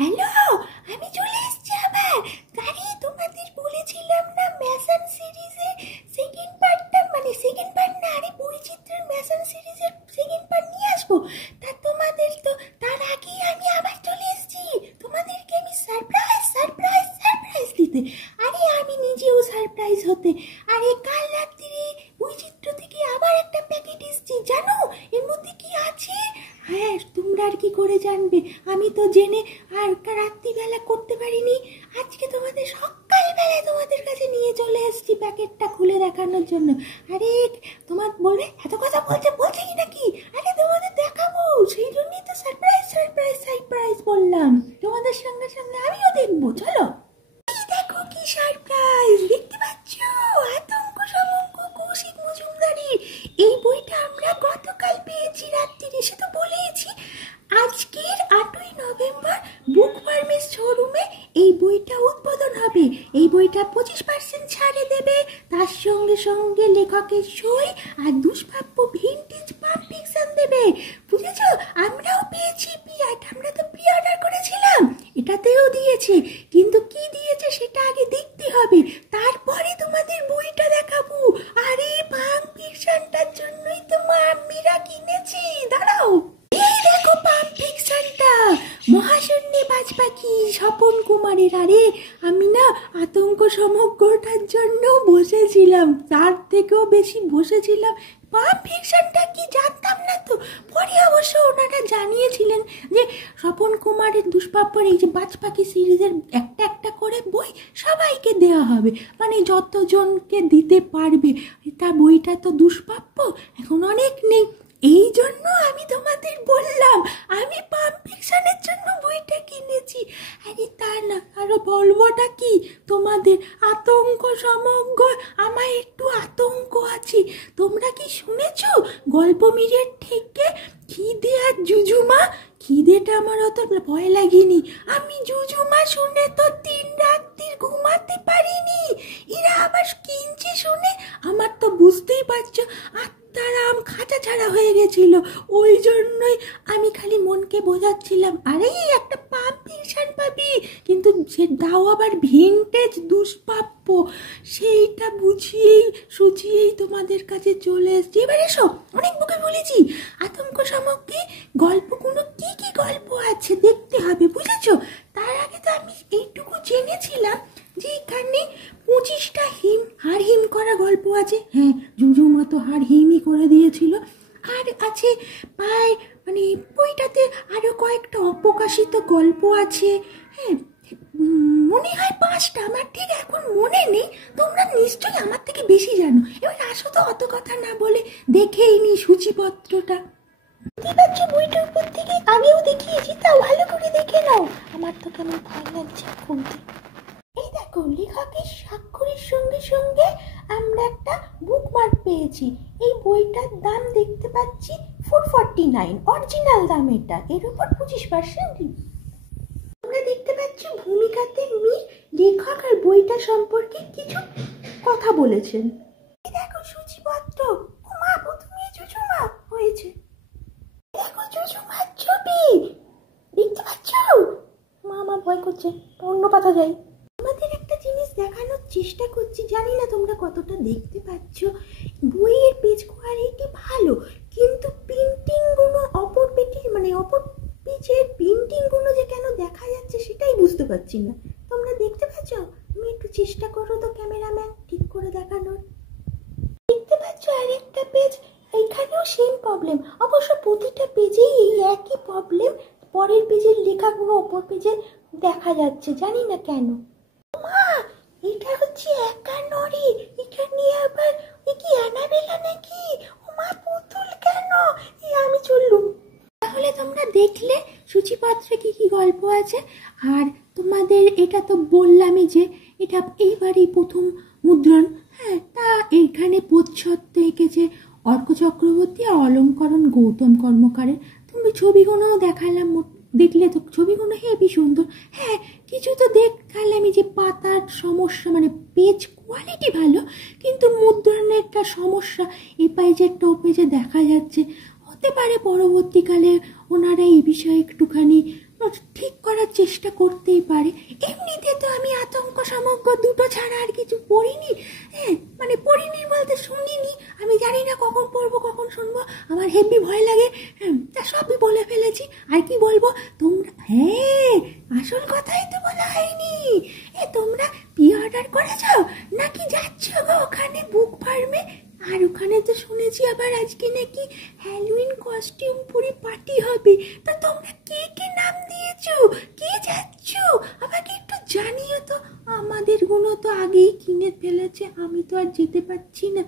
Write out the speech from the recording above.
Hello, আমি চলে এসেছি আবার। আরে তোমাদের বলেছিলাম না ম্যাসন সিরিজের সেকেন্ড পার্টটা, মানে সেকেন্ড পার্ট না, আরে বৈচিত্র্যের ম্যাসন সিরিজের সেকেন্ড পার্ট নিয়ে আসবো। তা তোমাদের তো তার আগেই আমি আবার চলে এসেছি তোমাদেরকে আমি সারপ্রাইজ সারপ্রাইজ সারপ্রাইজ দিতে। আরে আমি নিজেও সারপ্রাইজ হতে। আরে কাল রাত্রিরে বৈচিত্র্য থেকে আবার একটা প্যাকেট এসেছি, জানো এর মধ্যে কি আছে? হ্যাঁ, তোমরা আর কি করে জানবে, আমি তো জেনে আর রাত্রিবেলা করতে পারিনি। আজকে তোমাদের সকালবেলায় তোমাদের কাছে নিয়ে চলে এসেছি প্যাকেটটা খুলে দেখানোর জন্য। আরে তোমার বলবে এত কথা বলছে কি নাকি? আরে তোমাদের দেখাবো, সেই জন্যই তো সারপ্রাইজ সারপ্রাইজ সারপ্রাইজ বললাম। তোমাদের সঙ্গে সঙ্গে আমিও দেখবো, চলো। এই দেখো কি সারপ্রাইজ দেখতে পাচ্ছ, আতঙ্ক সমঙ্ক কৌশিক মজুমদারের এই বইটা আমরা গতকাল পেয়েছি রাত্রিরে, সে তো বলেইছি। আজকের 8ই নভেম্বর বুক ফার্মের শোরুমে এই বইটা উদ্বোধন হবে। এই বইটা 25% ছাড়ে দেবে, তার সঙ্গে সঙ্গে লেখকের সই আর দুষ্প্রাপ্য ভিন্টেজ পাম্প ফিকশন দেবে। বুঝেছো? আমরাও পেয়েছি আমরা তো প্রি অর্ডার করেছিলাম, এটাতেও দিয়েছে, কিন্তু কি দিয়েছে সেটা আগে দেখতে হবে, তারপরে তোমাদের বইটা দেখাবো। আরে পাম্প ফিকশনটার জন্যই তো আমিরা কিনেছি। দাঁড়াও, এই দেখো পাম্প ফিকশনটা, মহাশূন্যে বাজ পাখি স্বপন কুমারের। আরে আমি না আতঙ্ক সমগ্রটার জন্য বসেছিলাম, তার থেকেও বেশি বসেছিলাম পাম্প ফিকশনটা, কি জানতাম না তো। পরে অবশ্য ওনারা জানিয়েছিলেন যে স্বপন কুমারের দুষ্প্রাপ্যর এই যে বাজ পাখি সিরিজের একটা একটা করে বই সবাইকে দেওয়া হবে, মানে যতজনকে দিতে পারবে। তা বইটা তো দুষ্প্রাপ্য, এখন অনেক নেই, এই জন্য আমি তোমাদের বললাম আমি পাম্প ফিকশনের জন্য বইটা কিনেছি। আরে তা না, আরো বলবোটা কি তোমাদের, আতঙ্ক সমগ্র আমার একটু আতঙ্ক আছে। তোমরা কি শুনেছ গল্প মিরের থেকে খিদে আর জুজুমা? খিদেটা আমার অত ভয় লাগেনি, আমি জুজুমা শুনে তো 3 রাত্রির ঘুমাতে পারিনি। এরা আবার কিনছে শুনে আমার তো বুঝতেই পারছো আত্মারাম খাঁচা ছাড়া হয়ে গেছিল। ওই জন্যই আমি খালি মনকে বোঝাচ্ছিলাম আরে একটা পাম্প ফিকশন পাবি, কিন্তু সে দাও আবার ভিন্টেজ দুষ্প্রাপ্য, সেইটা বুঝিয়েই সুঝিয়েই তোমাদের কাছে চলে এসছি। এবার এসো, অনেক বুকে বলেছি, আতঙ্ক সমগ্রে গল্পগুলো কি কি গল্প আছে দেখতে হবে, বুঝেছো? তার আগে তো আমি এইটুকু জেনেছিলাম যে এখানে 25টা হাড় হিম করা গল্প আছে। হ্যাঁ, জুজুমা তো হাড় হিমই করে দিয়েছিল। আর আছে প্রায়, মানে বইটাতে আরো কয়েকটা অপ্রকাশিত গল্প আছে। হ্যাঁ, মনে হয় 5টা, আমার ঠিক এখন মনে নেই, তোমরা নিশ্চয়ই আমার থেকে বেশি জানো। এবার আসো তো অত কথা না বলে দেখেই নি সূচিপত্রটা। বুঝতে পারছো বইটার উপর থেকে আগেও দেখিয়েছি, তা ভালো করে দেখে নাও। আমার তো কেমন ভয় লাগছে খুলতে। এই দেখো, লেখকের স্বাক্ষরের সঙ্গে সঙ্গে আমরা একটা বুকমার্ক পেয়েছি। এই বইটার দাম দেখতে পাচ্ছি 449, অরিজিনাল দাম এটা, এর উপর 25%। তোমরা দেখতে পাচ্ছ ভূমিকাতে লেখক আর বইটা সম্পর্কে কিছু কথা বলেছেন। এই দেখো সূচিপত্র, মা প্রথমে জুজুমা হয়েছে, দেখো জুজুমার ছবি দেখতে পাচ্ছ? মা আমার ভয় করছে, অন্য পাতা যাই। আমাদের একটা জিনিস দেখানোর চেষ্টা করছি, জানি না তোমরা কতটা দেখতে পাচ্ছ। বইয়ের পেজ কোয়ালিটি ভালো, কিন্তু প্রিন্টিংগুলো অপর পেজের প্রিন্টিংগুলো যে কেন দেখা যাচ্ছে সেটাই বুঝতে পারছি না। তোমরা দেখতে পাচ্ছ? তুমি একটু চেষ্টা করো তো ক্যামেরাম্যান ঠিক করে দেখানোর। দেখতে পাচ্ছ আরেকটা পেজ, এখানেও সেম প্রবলেম। অবশ্য প্রতিটা পেজেই এই একই প্রবলেম, পরের পেজের লেখাগুলো অপর পেজে দেখা যাচ্ছে, জানি না কেন। মা, এটা হচ্ছে একা নড়ে, এখানে আবার কি অ্যানাবেলা নাকি? ও মা, পুতুল কেন? আমি চললুম। তাহলে তোমরা দেখলে সূচিপত্রে কি কি গল্প আছে। আর তোমাদের এটা তো বললামই যে এটা এইবারই প্রথম মুদ্রণ। হ্যাঁ, তা এইখানে প্রচ্ছদ এঁকেছে অর্ক চক্রবর্তী আর অলঙ্করণ গৌতম কর্মকারের। তুমি ছবিগুলোও দেখালাম, দেখলে তো ছবিগুলো হেবি সুন্দর। হ্যাঁ, কিছু তো দেখালামই যে পাতার সমস্যা, মানে পেজ কোয়ালিটি ভালো, কিন্তু মুদ্রণের একটা সমস্যা, এই পেজেরটা ও পেজে দেখা যাচ্ছে। হতে পারে পরবর্তীকালে ওনারা এই বিষয়ে একটুখানি ঠিক করার চেষ্টা করতেই পারে। এমনিতে তো আমি আতঙ্ক সমগ্র দুটো ছাড়া আর কিছু পড়িনি। হ্যাঁ, মানে পড়িনি বলতে শুনিনি। আমি জানি না কখন পড়বো কখন শুনবো, আমার হেভি ভয় লাগে। তা সবই বলে ফেলেছি, আর কি বলবো। তোমরা, হ্যাঁ, আসল কথাই তো বলা হয়নি। তোমরা পি অর্ডার করেছো নাকি যাচ্ছ গো ওখানে বুক ফার্মে? আর ওখানে তো শুনেছি আবার আজকে নাকি হ্যালোইন কস্টিউম পরে পার্টি হবে। তা তোমরা কে কে নাম দিয়েছো, কে যাচ্ছ আমাকে একটু জানিও তো। আমাদের গুলো তো আগেই কিনে ফেলেছে, আমি তো আর যেতে পারছি না।